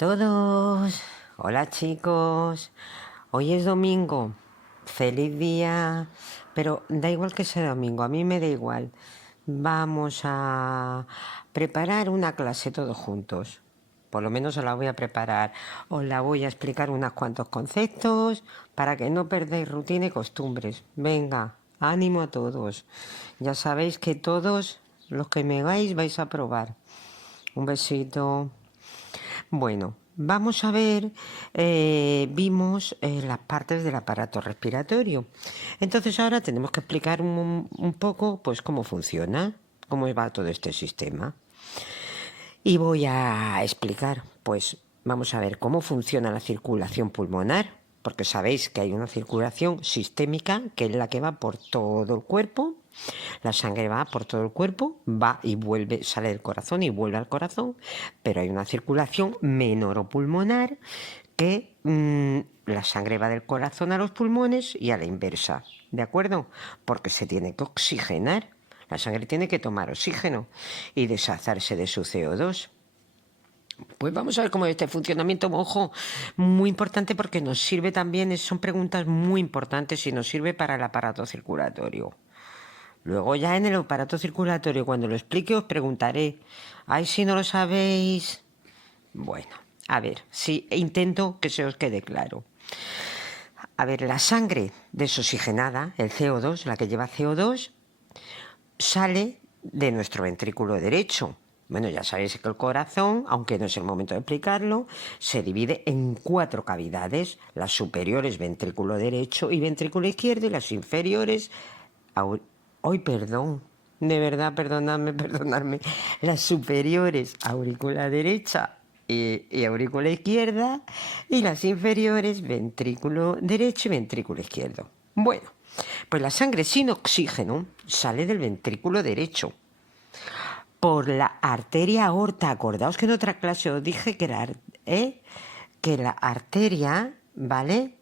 todos, hola chicos, hoy es domingo, feliz día, pero da igual que sea domingo, a mí me da igual. Vamos a preparar una clase todos juntos, por lo menos os la voy a preparar, os la voy a explicar unos cuantos conceptos para que no perdáis rutina y costumbres. Venga, ánimo a todos, ya sabéis que todos los que me vais a probar. Un besito. Bueno, vamos a ver, vimos las partes del aparato respiratorio. Entonces ahora tenemos que explicar un poco pues cómo funciona, cómo va todo este sistema. Y voy a explicar, pues vamos a ver cómo funciona la circulación pulmonar, porque sabéis que hay una circulación sistémica que es la que va por todo el cuerpo. La sangre va por todo el cuerpo, va y vuelve, sale del corazón y vuelve al corazón, pero hay una circulación menoro-pulmonar que la sangre va del corazón a los pulmones y a la inversa, ¿de acuerdo? Porque se tiene que oxigenar, la sangre tiene que tomar oxígeno y deshacerse de su CO2. Pues vamos a ver cómo es este funcionamiento, ojo, muy importante porque nos sirve también, son preguntas muy importantes y nos sirve para el aparato circulatorio. Luego ya en el aparato circulatorio, cuando lo explique, os preguntaré. Ay, si no lo sabéis. Bueno, a ver, si intento que se os quede claro. A ver, la sangre desoxigenada, el CO2, la que lleva CO2, sale de nuestro ventrículo derecho. Bueno, ya sabéis que el corazón, aunque no es el momento de explicarlo, se divide en 4 cavidades. Las superiores, ventrículo derecho y ventrículo izquierdo, y las inferiores, ¡ay, perdón! De verdad, perdonadme. Las superiores, aurícula derecha y aurícula izquierda, y las inferiores, ventrículo derecho y ventrículo izquierdo. Bueno, pues la sangre sin oxígeno sale del ventrículo derecho por la arteria aorta. Acordaos que en otra clase os dije que la arteria, ¿vale?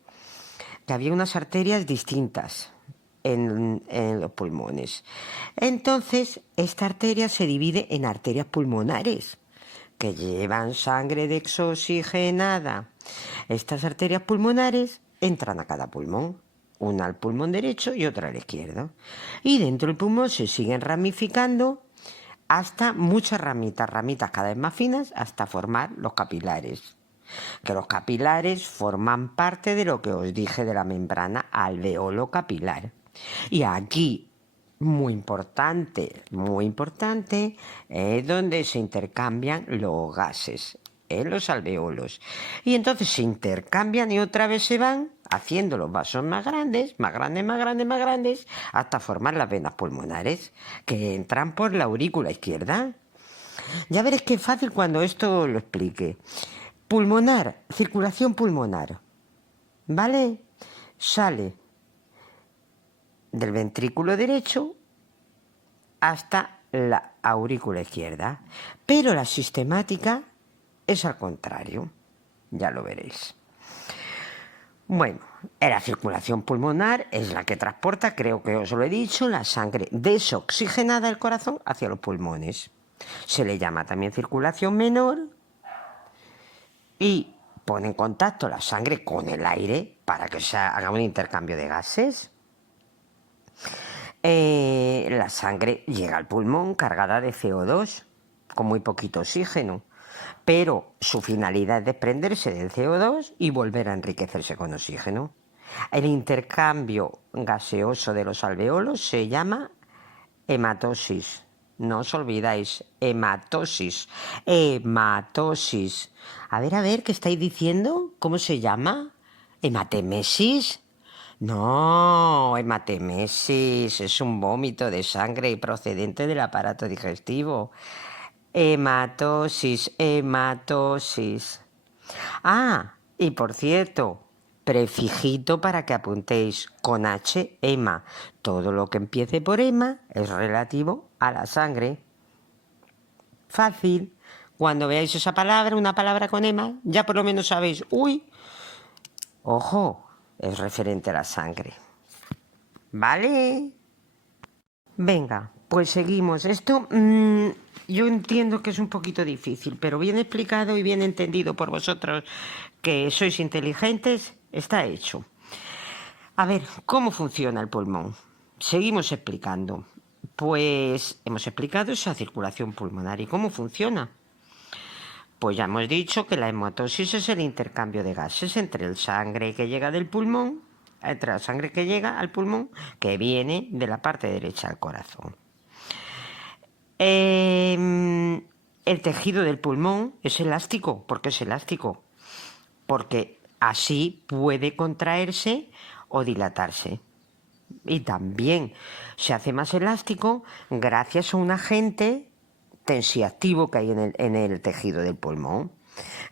Que había unas arterias distintas en los pulmones. Entonces, esta arteria se divide en arterias pulmonares, que llevan sangre desoxigenada. Estas arterias pulmonares entran a cada pulmón, una al pulmón derecho y otra al izquierdo. Y dentro del pulmón se siguen ramificando hasta muchas ramitas cada vez más finas, hasta formar los capilares. Que los capilares forman parte de lo que os dije de la membrana alveolo capilar. Y aquí, muy importante, es donde se intercambian los gases, en los alveolos. Y entonces se intercambian y otra vez se van haciendo los vasos más grandes, hasta formar las venas pulmonares, que entran por la aurícula izquierda. Ya veréis qué fácil cuando esto lo explique. Pulmonar, circulación pulmonar, ¿vale? Sale del ventrículo derecho hasta la aurícula izquierda, pero la sistemática es al contrario, ya lo veréis. Bueno, la circulación pulmonar es la que transporta, creo que os lo he dicho, la sangre desoxigenada del corazón hacia los pulmones. Se le llama también circulación menor y pone en contacto la sangre con el aire para que se haga un intercambio de gases. La sangre llega al pulmón cargada de CO2, con muy poquito oxígeno, pero su finalidad es desprenderse del CO2 y volver a enriquecerse con oxígeno. El intercambio gaseoso de los alveolos se llama hematosis. No os olvidáis, hematosis. Hematosis. A ver, ¿qué estáis diciendo? ¿Cómo se llama? ¿Hematemesis? No, hematemesis es un vómito de sangre procedente del aparato digestivo. Hematosis. Ah, y por cierto, prefijito para que apuntéis con H, hema. Todo lo que empiece por hema es relativo a la sangre. Fácil. Cuando veáis esa palabra, una palabra con hema, ya por lo menos sabéis, uy, ojo, es referente a la sangre. ¿Vale? Venga, Pues seguimos. Esto yo entiendo que es un poquito difícil, pero bien explicado y bien entendido por vosotros que sois inteligentes, está hecho. A ver, ¿cómo funciona el pulmón? Seguimos explicando. Pues hemos explicado esa circulación pulmonar y cómo funciona. Pues ya hemos dicho que la hematosis es el intercambio de gases entre el sangre que llega del pulmón, entre la sangre que llega al pulmón, que viene de la parte derecha del corazón. El tejido del pulmón es elástico. ¿Por qué es elástico? Porque así puede contraerse o dilatarse. Y también se hace más elástico gracias a un agente tensioactivo que hay en el tejido del pulmón,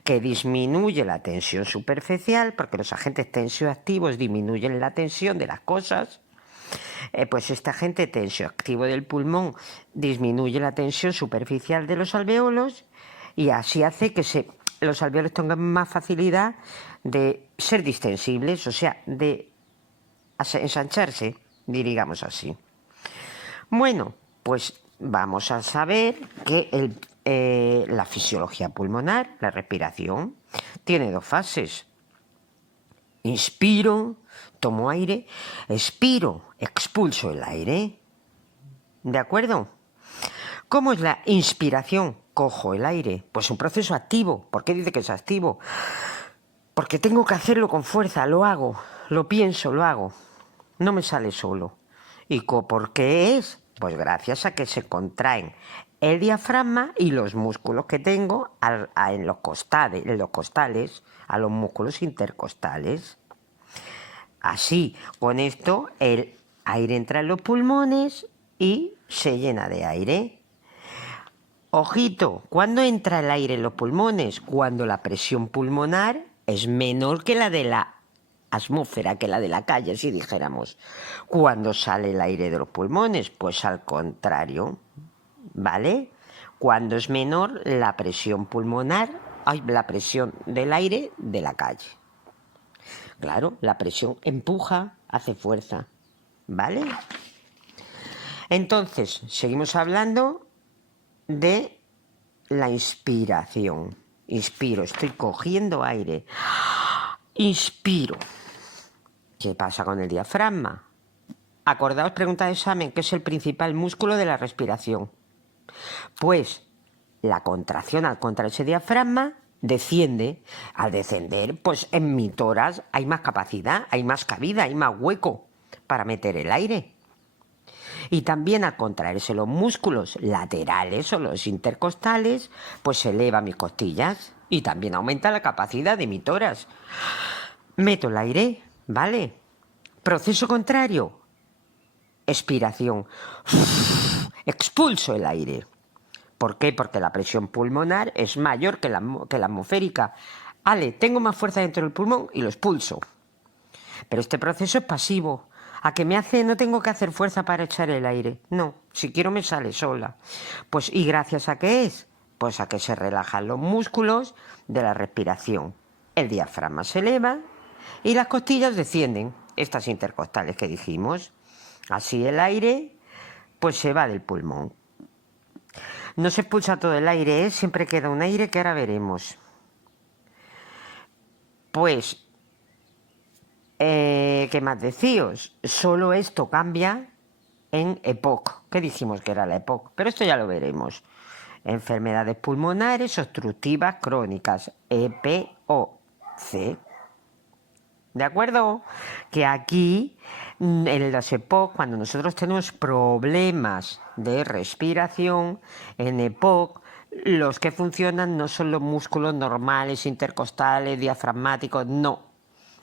que disminuye la tensión superficial, porque los agentes tensioactivos disminuyen la tensión de las cosas. Pues este agente tensioactivo del pulmón disminuye la tensión superficial de los alvéolos y así hace que los alvéolos tengan más facilidad de ser distensibles, o sea, de ensancharse, digamos así. Bueno, pues vamos a saber que la fisiología pulmonar, la respiración, tiene dos fases. Inspiro, tomo aire, expiro, expulso el aire. ¿De acuerdo? ¿Cómo es la inspiración? Cojo el aire. Pues un proceso activo. ¿Por qué dice que es activo? Porque tengo que hacerlo con fuerza, lo hago, lo pienso, lo hago. No me sale solo. ¿Y por qué es? Pues gracias a que se contraen el diafragma y los músculos que tengo en los costales, a los músculos intercostales. Así, con esto, el aire entra en los pulmones y se llena de aire. Ojito, ¿cuándo entra el aire en los pulmones? Cuando la presión pulmonar es menor que la de la atmósfera, que la de la calle, si dijéramos. ¿Cuándo sale el aire de los pulmones? Pues al contrario, ¿vale? Cuando es menor la presión pulmonar, la presión del aire de la calle. Claro, la presión empuja, hace fuerza, ¿vale? Entonces, seguimos hablando de la inspiración. Inspiro, estoy cogiendo aire. Inspiro. ¿Qué pasa con el diafragma? Acordaos, pregunta de examen, ¿qué es el principal músculo de la respiración? Pues la contracción al contraerse el diafragma desciende. Al descender, pues en mi tórax hay más capacidad, hay más cabida, hay más hueco para meter el aire. Y también al contraerse los músculos laterales o los intercostales, pues se eleva mis costillas y también aumenta la capacidad de mi tórax. Meto el aire, ¿vale? Proceso contrario, expiración. Expulso el aire. ¿Por qué? Porque la presión pulmonar es mayor que la atmosférica. Tengo más fuerza dentro del pulmón y lo expulso. Pero este proceso es pasivo. ¿A qué me hace? No tengo que hacer fuerza para echar el aire. No, si quiero me sale sola. Pues, ¿y gracias a qué es? Pues a que se relajan los músculos de la respiración. El diafragma se eleva y las costillas descienden, estas intercostales que dijimos. Así el aire, pues se va del pulmón. No se expulsa todo el aire, siempre queda un aire que ahora veremos. Pues, ¿qué más decíos? Solo esto cambia en EPOC. ¿Qué dijimos que era la EPOC? Pero esto ya lo veremos. Enfermedades pulmonares obstructivas crónicas, EPOC. ¿De acuerdo? Que aquí, en las EPOC, cuando nosotros tenemos problemas de respiración, en EPOC, los que funcionan no son los músculos normales, intercostales, diafragmáticos, no.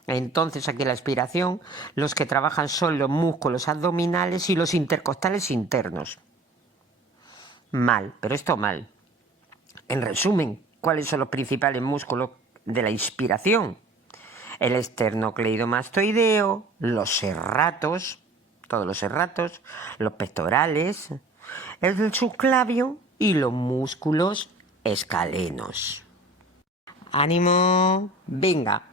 Entonces, aquí en la expiración, los que trabajan son los músculos abdominales y los intercostales internos. Mal, pero esto mal. En resumen, ¿cuáles son los principales músculos de la inspiración? El esternocleidomastoideo, los serratos, todos los serratos, los pectorales, el subclavio y los músculos escalenos. ¡Ánimo! Venga,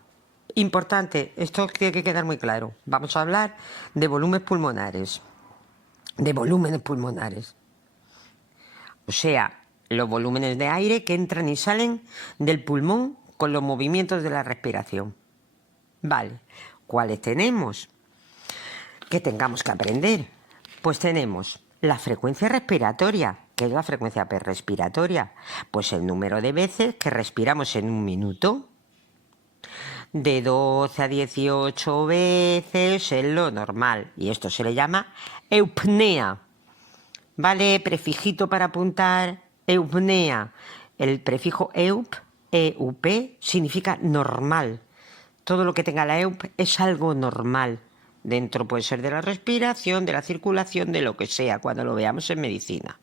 importante, esto tiene que quedar muy claro. Vamos a hablar de volúmenes pulmonares. de volúmenes pulmonares. O sea, los volúmenes de aire que entran y salen del pulmón con los movimientos de la respiración. Vale, ¿cuáles tenemos? Que tengamos que aprender. Pues tenemos la frecuencia respiratoria. ¿Qué es la frecuencia respiratoria? Pues el número de veces que respiramos en un minuto. De 12 a 18 veces es lo normal. Y esto se le llama eupnea. ¿Vale? Prefijito para apuntar, eupnea. El prefijo eup, eup, significa normal. Todo lo que tenga la eup es algo normal. Dentro puede ser de la respiración, de la circulación, de lo que sea, cuando lo veamos en medicina.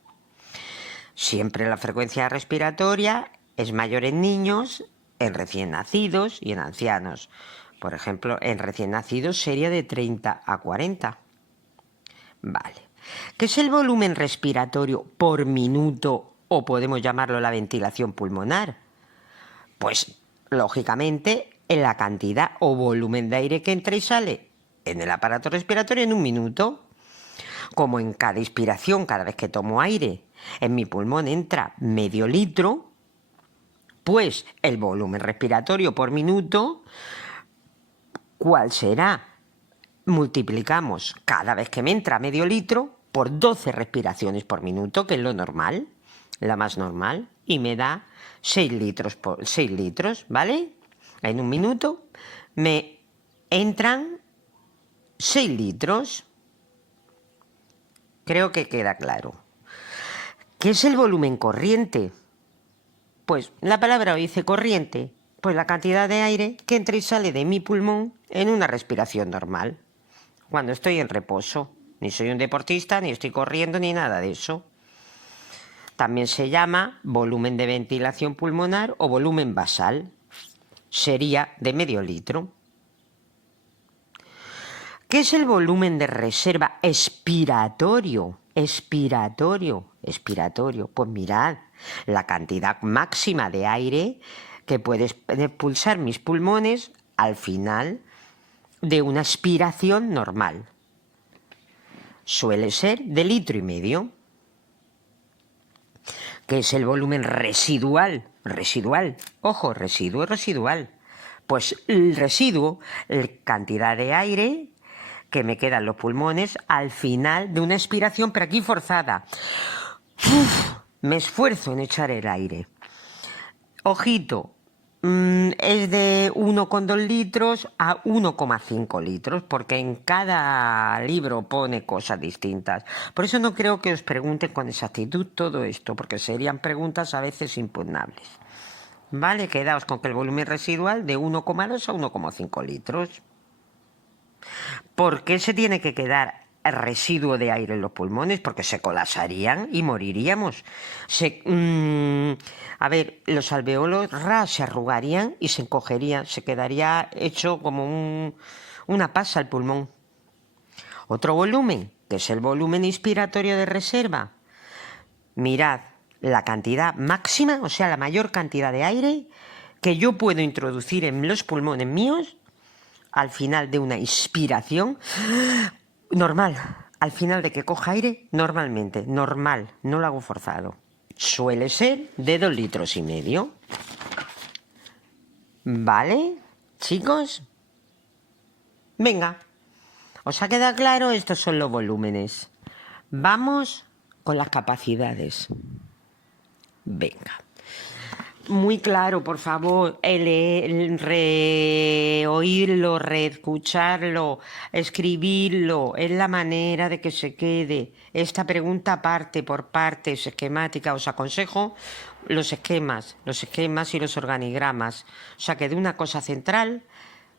Siempre la frecuencia respiratoria es mayor en niños, en recién nacidos y en ancianos. Por ejemplo, en recién nacidos sería de 30 a 40. Vale. ¿Qué es el volumen respiratorio por minuto o podemos llamarlo la ventilación pulmonar? Pues, lógicamente, en la cantidad o volumen de aire que entra y sale en el aparato respiratorio en un minuto. Como en cada inspiración, cada vez que tomo aire, en mi pulmón entra medio litro, pues el volumen respiratorio por minuto, ¿cuál será? Multiplicamos cada vez que me entra medio litro por 12 respiraciones por minuto, que es lo normal, la más normal, y me da 6 litros, ¿vale? En un minuto me entran 6 litros. Creo que queda claro. ¿Qué es el volumen corriente? Pues la palabra dice corriente, pues la cantidad de aire que entra y sale de mi pulmón en una respiración normal, cuando estoy en reposo. Ni soy un deportista, ni estoy corriendo, ni nada de eso. También se llama volumen de ventilación pulmonar o volumen basal. Sería de medio litro. ¿Qué es el volumen de reserva expiratorio? Expiratorio. Pues mirad, la cantidad máxima de aire que puede expulsar mis pulmones al final de una expiración normal. Suele ser de 1,5 litros. ¿Qué es el volumen residual? Residual. Ojo, residuo residual. Pues el residuo, la cantidad de aire que me quedan los pulmones al final de una expiración, pero aquí forzada. Me esfuerzo en echar el aire. Ojito, es de 1,2 litros a 1,5 litros, porque en cada libro pone cosas distintas. Por eso no creo que os pregunten con exactitud todo esto, porque serían preguntas a veces impugnables. Vale, quedaos con que el volumen residual de 1,2 a 1,5 litros. ¿Por qué se tiene que quedar residuo de aire en los pulmones? Porque se colapsarían y moriríamos. A ver, los alveolos se arrugarían y se encogerían. Se quedaría hecho como una pasa el pulmón. Otro volumen, que es el volumen inspiratorio de reserva. Mirad, la cantidad máxima, o sea, la mayor cantidad de aire que yo puedo introducir en los pulmones míos al final de una inspiración normal, al final de que coja aire normalmente, normal, no lo hago forzado. Suele ser de 2,5 litros. ¿Vale, chicos? Venga, ¿os ha quedado claro? Estos son los volúmenes. Vamos con las capacidades. Venga. Muy claro, por favor, reoírlo, reescucharlo, escribirlo, es la manera de que se quede. Esta pregunta parte por partes, esquemática, os aconsejo los esquemas y los organigramas. O sea, que de una cosa central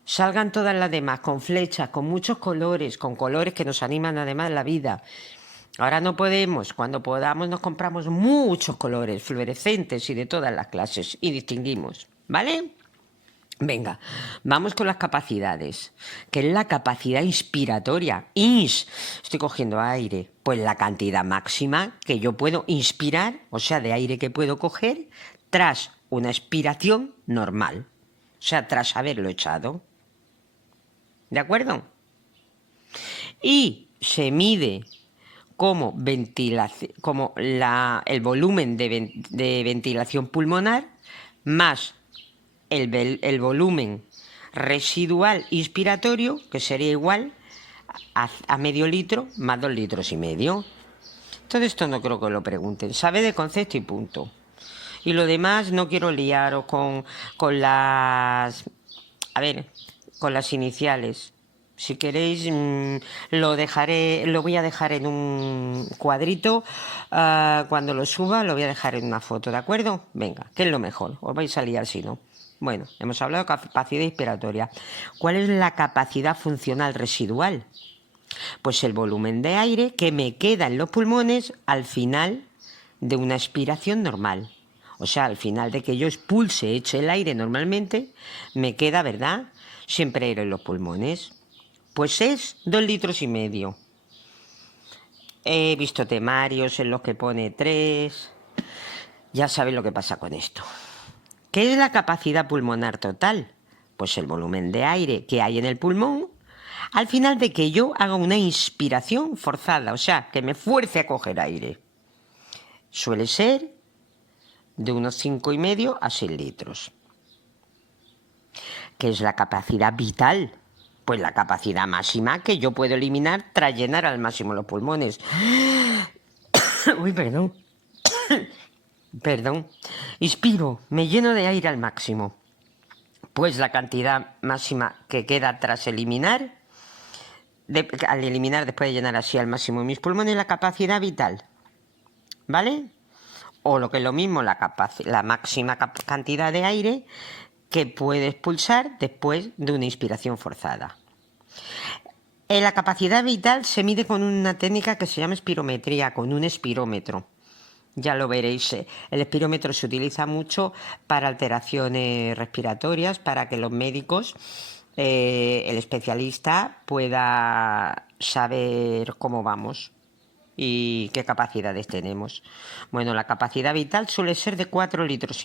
salgan todas las demás, con flechas, con muchos colores, con colores que nos animan además la vida. Ahora no podemos, cuando podamos nos compramos muchos colores fluorescentes y de todas las clases y distinguimos, ¿vale? Venga, vamos con las capacidades, que es la capacidad inspiratoria. Estoy cogiendo aire, pues la cantidad máxima que yo puedo inspirar, o sea, de aire que puedo coger tras una expiración normal, o sea, tras haberlo echado. ¿De acuerdo? Y se mide como, el volumen de ventilación pulmonar más el volumen residual inspiratorio, que sería igual a medio litro más 2,5 litros. Todo esto no creo que lo pregunten. Sabe de concepto y punto. Y lo demás no quiero liaros con las... A ver, con las iniciales. Si queréis, lo voy a dejar en un cuadrito. Cuando lo suba, lo voy a dejar en una foto, ¿de acuerdo? Venga, ¿qué es lo mejor? Os vais a liar si no. Bueno, hemos hablado de capacidad inspiratoria. ¿Cuál es la capacidad funcional residual? Pues el volumen de aire que me queda en los pulmones al final de una expiración normal. O sea, al final de que yo expulse, eche el aire normalmente, me queda, ¿verdad?, siempre aire en los pulmones. Pues es 2,5 litros. He visto temarios en los que pone 3. Ya sabéis lo que pasa con esto. ¿Qué es la capacidad pulmonar total? Pues el volumen de aire que hay en el pulmón al final de que yo haga una inspiración forzada, o sea, que me fuerce a coger aire. Suele ser de unos 5,5 a 6 litros. ¿Qué es la capacidad vital? Pues la capacidad máxima que yo puedo eliminar tras llenar al máximo los pulmones. Uy, perdón. Perdón. Inspiro, me lleno de aire al máximo. Pues la cantidad máxima que queda tras eliminar, al eliminar después de llenar así al máximo mis pulmones, la capacidad vital. ¿Vale? O lo que es lo mismo, la máxima cantidad de aire que puede expulsar después de una inspiración forzada. La capacidad vital se mide con una técnica que se llama espirometría, con un espirómetro. Ya lo veréis, el espirómetro se utiliza mucho para alteraciones respiratorias, para que los médicos, el especialista, pueda saber cómo vamos y qué capacidades tenemos. Bueno, la capacidad vital suele ser de 4,5 litros,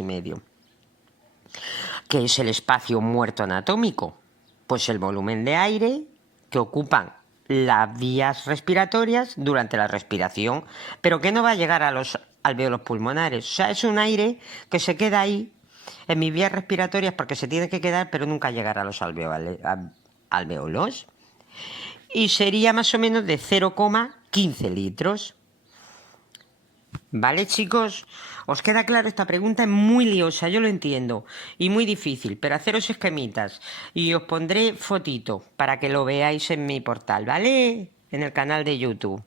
que es el espacio muerto anatómico. Pues el volumen de aire que ocupan las vías respiratorias durante la respiración, pero que no va a llegar a los alvéolos pulmonares. O sea, es un aire que se queda ahí en mis vías respiratorias porque se tiene que quedar, pero nunca llegar a los alvéolos. Y sería más o menos de 0,15 litros. ¿Vale, chicos? ¿Os queda claro? Esta pregunta es muy liosa, yo lo entiendo, y muy difícil, pero haceros esquemitas y os pondré fotito para que lo veáis en mi portal, ¿vale? En el canal de YouTube.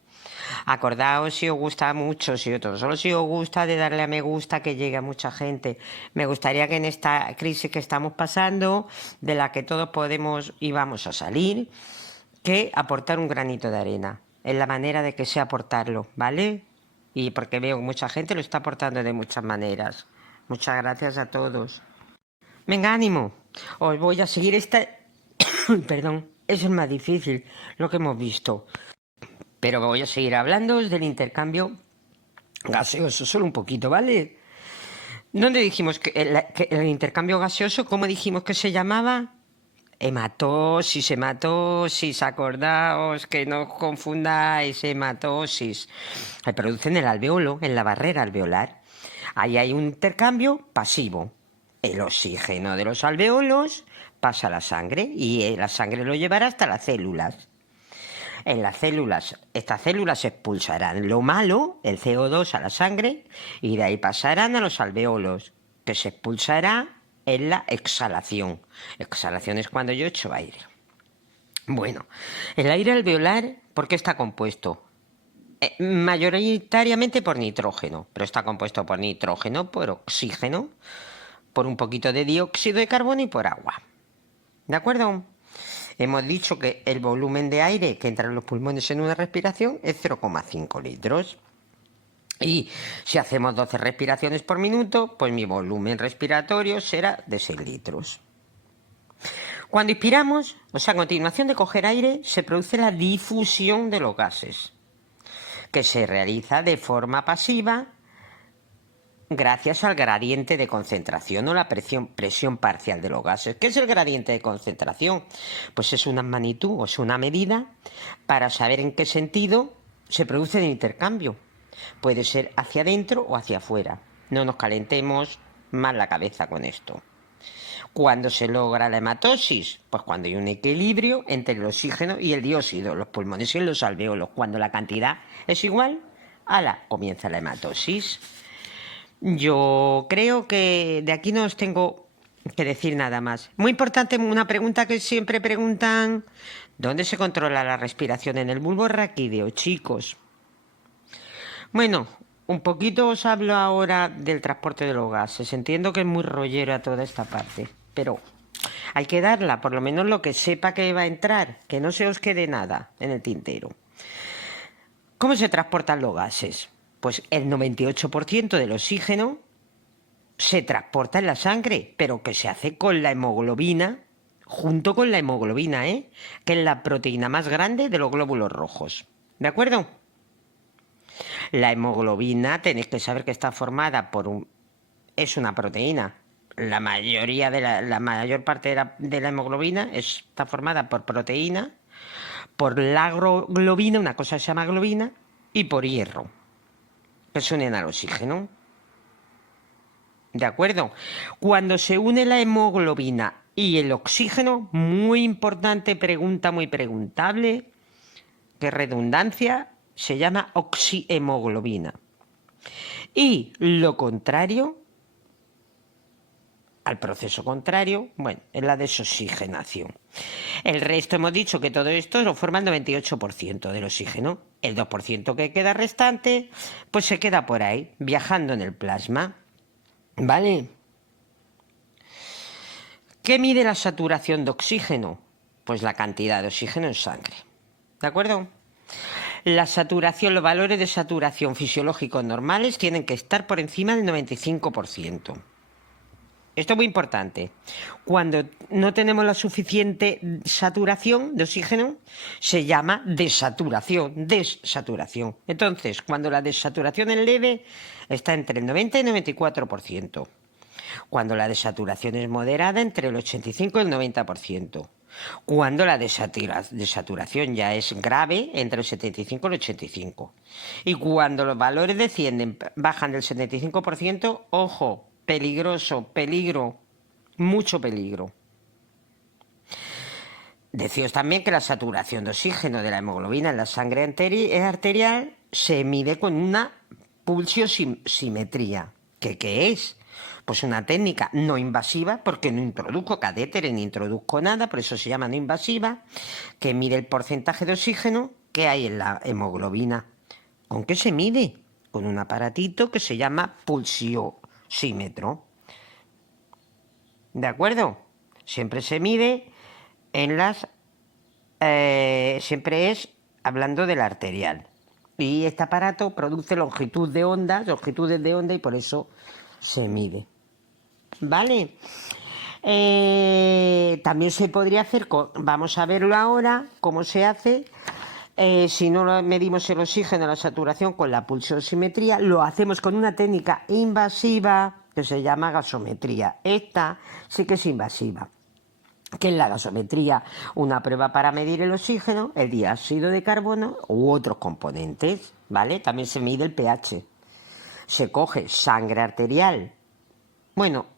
Acordaos, si os gusta mucho, solo si os gusta, de darle a me gusta, que llegue a mucha gente. Me gustaría que en esta crisis que estamos pasando, de la que todos podemos y vamos a salir, que aportar un granito de arena. Es la manera de que sea aportarlo, ¿vale? Y porque veo que mucha gente lo está aportando de muchas maneras. Muchas gracias a todos. Venga, ánimo. Os voy a seguir esta... Perdón, eso es más difícil, lo que hemos visto. Pero voy a seguir hablando del intercambio gaseoso, solo un poquito, ¿vale? ¿Dónde dijimos que el intercambio gaseoso, cómo dijimos que se llamaba? Hematosis, acordaos, que no os confundáis, hematosis. Se produce en el alveolo, en la barrera alveolar. Ahí hay un intercambio pasivo. El oxígeno de los alveolos pasa a la sangre y la sangre lo llevará hasta las células. En las células, estas células expulsarán lo malo, el CO2, a la sangre, y de ahí pasarán a los alveolos, que se expulsará en la exhalación. Exhalación es cuando yo echo aire. Bueno, el aire alveolar, ¿por qué está compuesto? Mayoritariamente por nitrógeno, pero está compuesto por nitrógeno, por oxígeno, por un poquito de dióxido de carbono y por agua. ¿De acuerdo? Hemos dicho que el volumen de aire que entra en los pulmones en una respiración es 0,5 litros. Y si hacemos 12 respiraciones por minuto, pues mi volumen respiratorio será de 6 litros. Cuando inspiramos, o sea, a continuación de coger aire, se produce la difusión de los gases, que se realiza de forma pasiva gracias al gradiente de concentración o la presión parcial de los gases. ¿Qué es el gradiente de concentración? Pues es una magnitud, o es una medida para saber en qué sentido se produce el intercambio. Puede ser hacia adentro o hacia afuera. No nos calentemos más la cabeza con esto. ¿Cuándo se logra la hematosis? Pues cuando hay un equilibrio entre el oxígeno y el dióxido, los pulmones y los alveolos. Cuando la cantidad es igual, comienza la hematosis. Yo creo que de aquí no os tengo que decir nada más. Muy importante, una pregunta que siempre preguntan: ¿dónde se controla la respiración? En el bulbo raquídeo, chicos. Bueno, un poquito os hablo ahora del transporte de los gases. Entiendo que es muy rollera toda esta parte, pero hay que darla, por lo menos lo que sepa que va a entrar, que no se os quede nada en el tintero. ¿Cómo se transportan los gases? Pues el 98% del oxígeno se transporta en la sangre, pero que se hace con la hemoglobina, junto con la hemoglobina, que es la proteína más grande de los glóbulos rojos. ¿De acuerdo? La hemoglobina, tenéis que saber que está formada es una proteína. La mayor parte de la hemoglobina está formada por proteína, por la globina, una cosa se llama globina, y por hierro, que se unen al oxígeno. ¿De acuerdo? Cuando se une la hemoglobina y el oxígeno, muy importante, pregunta muy preguntable, qué redundancia, se llama oxihemoglobina. Y lo contrario, al proceso contrario, bueno, es la desoxigenación. El resto hemos dicho que todo esto lo forma el 98% del oxígeno. El 2% que queda restante, pues se queda por ahí, viajando en el plasma. ¿Vale? ¿Qué mide la saturación de oxígeno? Pues la cantidad de oxígeno en sangre. ¿De acuerdo? La saturación, los valores de saturación fisiológicos normales tienen que estar por encima del 95%. Esto es muy importante. Cuando no tenemos la suficiente saturación de oxígeno, se llama desaturación. Entonces, cuando la desaturación es leve, está entre el 90 y el 94%. Cuando la desaturación es moderada, entre el 85 y el 90%. Cuando la desaturación ya es grave, entre el 75 y el 85%. Y cuando los valores bajan del 75%, ojo, peligroso, peligro, mucho peligro. Deciros también que la saturación de oxígeno de la hemoglobina en la sangre arterial se mide con una pulsiometría. ¿Qué es? Pues una técnica no invasiva, porque no introduzco catéteres ni introduzco nada, por eso se llama no invasiva, que mide el porcentaje de oxígeno que hay en la hemoglobina. ¿Con qué se mide? Con un aparatito que se llama pulsiosímetro. ¿De acuerdo? Siempre se mide siempre es hablando de la arterial. Y este aparato produce longitudes de onda, y por eso se mide. ¿Vale? También se podría hacer, vamos a verlo ahora, cómo se hace. Si no medimos el oxígeno, la saturación con la pulsiosimetría, lo hacemos con una técnica invasiva que se llama gasometría. Esta sí que es invasiva. ¿Qué es la gasometría? Una prueba para medir el oxígeno, el dióxido de carbono u otros componentes, ¿vale? También se mide el pH. Se coge sangre arterial,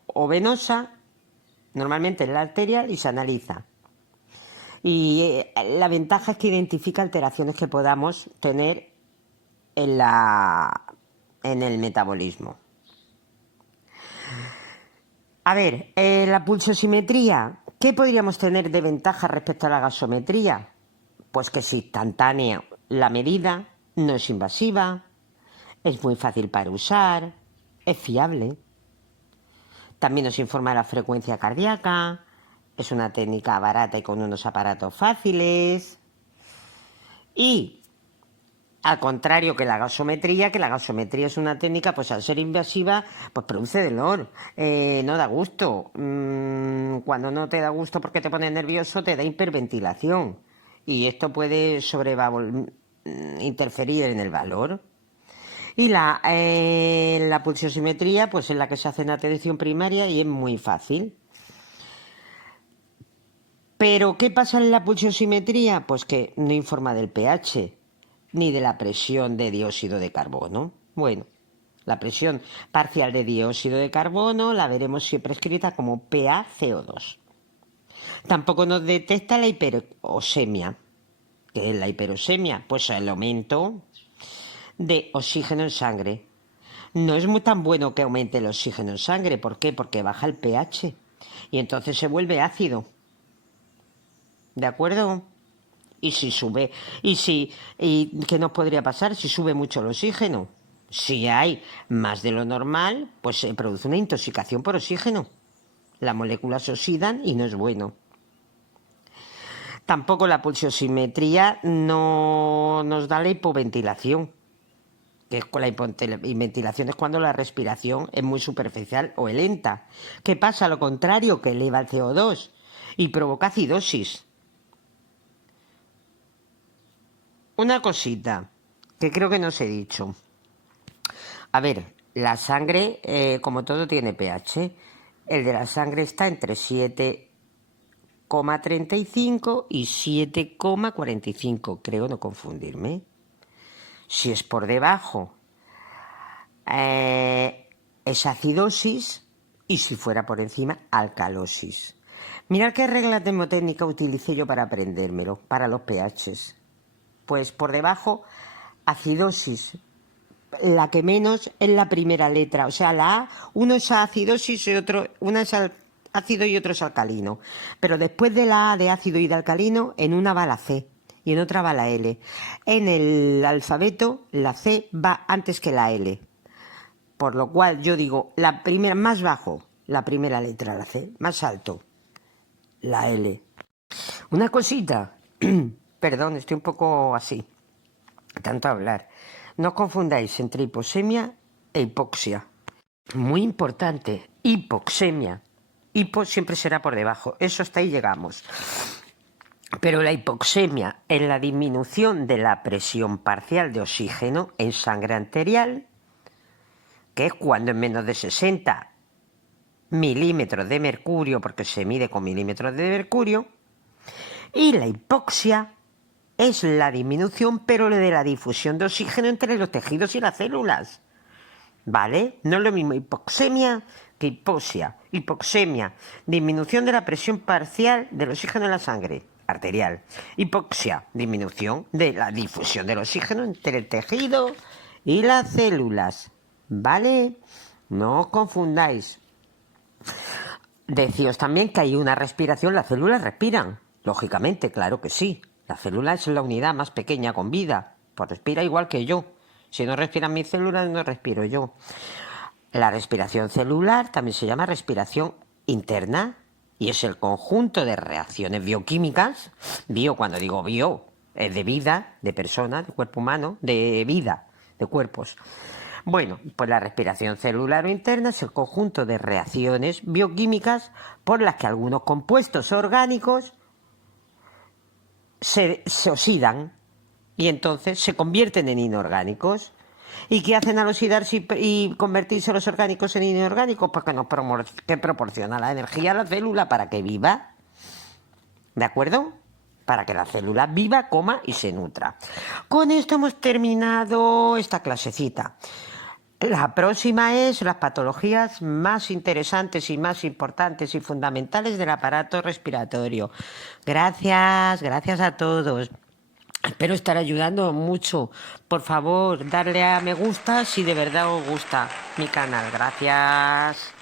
o venosa, normalmente es la arterial, y se analiza. Y la ventaja es que identifica alteraciones que podamos tener en el metabolismo. A ver, la pulsosimetría, ¿qué podríamos tener de ventaja respecto a la gasometría? Pues que es instantánea la medida, no es invasiva, es muy fácil para usar, es fiable. También nos informa de la frecuencia cardíaca, es una técnica barata y con unos aparatos fáciles. Y al contrario que la gasometría es una técnica, pues al ser invasiva, pues produce dolor, no da gusto. Cuando no te da gusto porque te pone nervioso, te da hiperventilación. Y esto puede interferir en el valor. Y la pulsiosimetría, pues es la que se hace en atención primaria y es muy fácil. Pero, ¿qué pasa en la pulsiosimetría? Pues que no informa del pH. ni de la presión de dióxido de carbono. Bueno, la presión parcial de dióxido de carbono la veremos siempre escrita como PaCO2. Tampoco nos detecta la hiperosemia. ¿Qué es la hiperosemia? Pues el aumento de oxígeno en sangre. No es muy tan bueno que aumente el oxígeno en sangre. ¿Por qué? Porque baja el pH y entonces se vuelve ácido. ¿De acuerdo? Y si sube, ¿y qué nos podría pasar si sube mucho el oxígeno? Si hay más de lo normal, pues se produce una intoxicación por oxígeno. Las moléculas se oxidan y no es bueno. Tampoco la pulsioximetría no nos da la hipoventilación, que la hipoventilación es cuando la respiración es muy superficial o lenta. ¿Qué pasa? Lo contrario, que eleva el CO2 y provoca acidosis. Una cosita que creo que no os he dicho. A ver, la sangre, como todo, tiene pH. El de la sangre está entre 7,35 y 7,45, creo no confundirme. Si es por debajo, es acidosis, y si fuera por encima, alcalosis. Mirad qué regla termotécnica utilicé yo para aprendérmelo, para los pHs. Pues por debajo, acidosis. La que menos es la primera letra, o sea, la A, uno es acidosis y una es ácido y otro es alcalino. Pero después de la A de ácido y de alcalino, en una va la C y en otra va la L. En el alfabeto, la C va antes que la L. Por lo cual yo digo, la primera, más bajo, la primera letra, la C, más alto, la L. Una cosita, perdón, estoy un poco así, tanto hablar. No confundáis entre hipoxemia e hipoxia. Muy importante, hipoxemia. Hipo siempre será por debajo, eso hasta ahí llegamos. Pero la hipoxemia es la disminución de la presión parcial de oxígeno en sangre arterial, que es cuando en menos de 60 milímetros de mercurio, porque se mide con milímetros de mercurio, y la hipoxia es la disminución, pero de la difusión de oxígeno entre los tejidos y las células. ¿Vale? No es lo mismo hipoxemia que hipoxia. Hipoxemia, disminución de la presión parcial del oxígeno en la sangre arterial. Hipoxia, disminución de la difusión del oxígeno entre el tejido y las células. ¿Vale? No os confundáis. Decíos también que hay una respiración, las células respiran. Lógicamente, claro que sí. La célula es la unidad más pequeña con vida, pues respira igual que yo. Si no respiran mis células, no respiro yo. La respiración celular también se llama respiración interna y es el conjunto de reacciones bioquímicas. Bio, cuando digo bio, es de vida, de persona, de cuerpo humano, de vida, de cuerpos. Bueno, pues la respiración celular o interna es el conjunto de reacciones bioquímicas por las que algunos compuestos orgánicos se oxidan y entonces se convierten en inorgánicos. ¿Y qué hacen al oxidarse y convertirse los orgánicos en inorgánicos? Pues que proporciona la energía a la célula para que viva. ¿De acuerdo? Para que la célula viva, coma y se nutra. Con esto hemos terminado esta clasecita. La próxima es las patologías más interesantes y más importantes y fundamentales del aparato respiratorio. Gracias a todos. Espero estar ayudando mucho. Por favor, darle a me gusta si de verdad os gusta mi canal. Gracias.